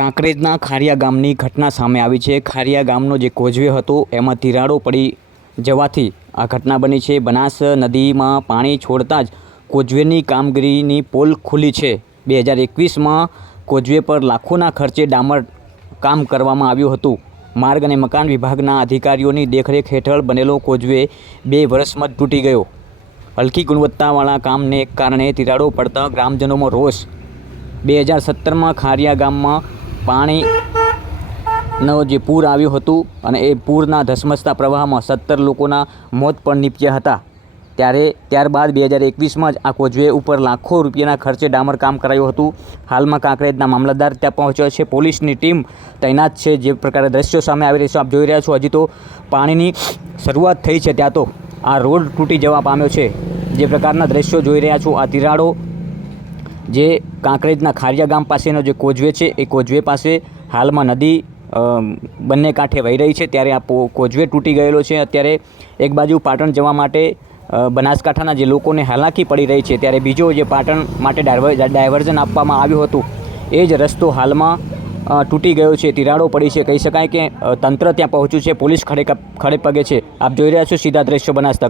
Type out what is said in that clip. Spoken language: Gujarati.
કાંકરેજના ખારિયા ગામની ઘટના સામે આવી છે। ખારિયા ગામનો જે કોઝવે હતો એમાં તિરાડો પડી જવાથી આ ઘટના બની છે। બનાસ નદીમાં પાણી છોડતા જ કોઝવેની કામગીરીની પોલ ખુલી છે। 2021માં કોઝવે પર લાખોના ખર્ચે ડામર કામ કરવામાં આવ્યું હતું। માર્ગ અને મકાન વિભાગના અધિકારીઓની દેખરેખ હેઠળ બનેલો કોઝવે 2 વર્ષમાં જ તૂટી ગયો। હલકી ગુણવત્તાવાળા કામને કારણે તિરાડો પડતા ગ્રામજનોમાં રોષ। 2017માં ખારિયા ગામમાં પાણીનો જે પૂર આવ્યું હતું અને એ પૂરના ધસમસતા પ્રવાહમાં 17 લોકોના મોત પણ નીપજ્યા હતા। ત્યારબાદ 2021માં જ આ કોઝવે ઉપર લાખો રૂપિયાના ખર્ચે ડામર કામ કરાયું હતું। હાલમાં કાંકરેજના મામલતદાર ત્યાં પહોંચ્યો છે, પોલીસની ટીમ તૈનાત છે। જે પ્રકારે દ્રશ્યો સામે આવી રહ્યા છે આપ જોઈ રહ્યા છો, હજી તો પાણીની શરૂઆત થઈ છે, ત્યાં તો આ રોડ તૂટી જવા પામ્યો છે। જે પ્રકારના દ્રશ્યો જોઈ રહ્યા છો, આ તિરાડો જે કાંકરેજના ખારિયા ગામ પાસેનો જે કોઝવે છે એ કોઝવે પાસે હાલમાં નદી બંને કાંઠે વહી રહી છે, ત્યારે આ કોઝવે તૂટી ગયેલો છે। અત્યારે એક બાજુ પાટણ જવા માટે બનાસકાંઠાના જે લોકોને હાલાકી પડી રહી છે, ત્યારે બીજો જે પાટણ માટે ડાયવર્ઝન આપવામાં આવ્યું હતું એ જ રસ્તો હાલમાં તૂટી ગયો છે, તિરાડો પડી છે। કહી શકાય કે તંત્ર ત્યાં પહોંચ્યું છે, પોલીસ ખડે પગે છે। આપ જોઈ રહ્યા છો સીધા દ્રશ્યો બનાસ તક।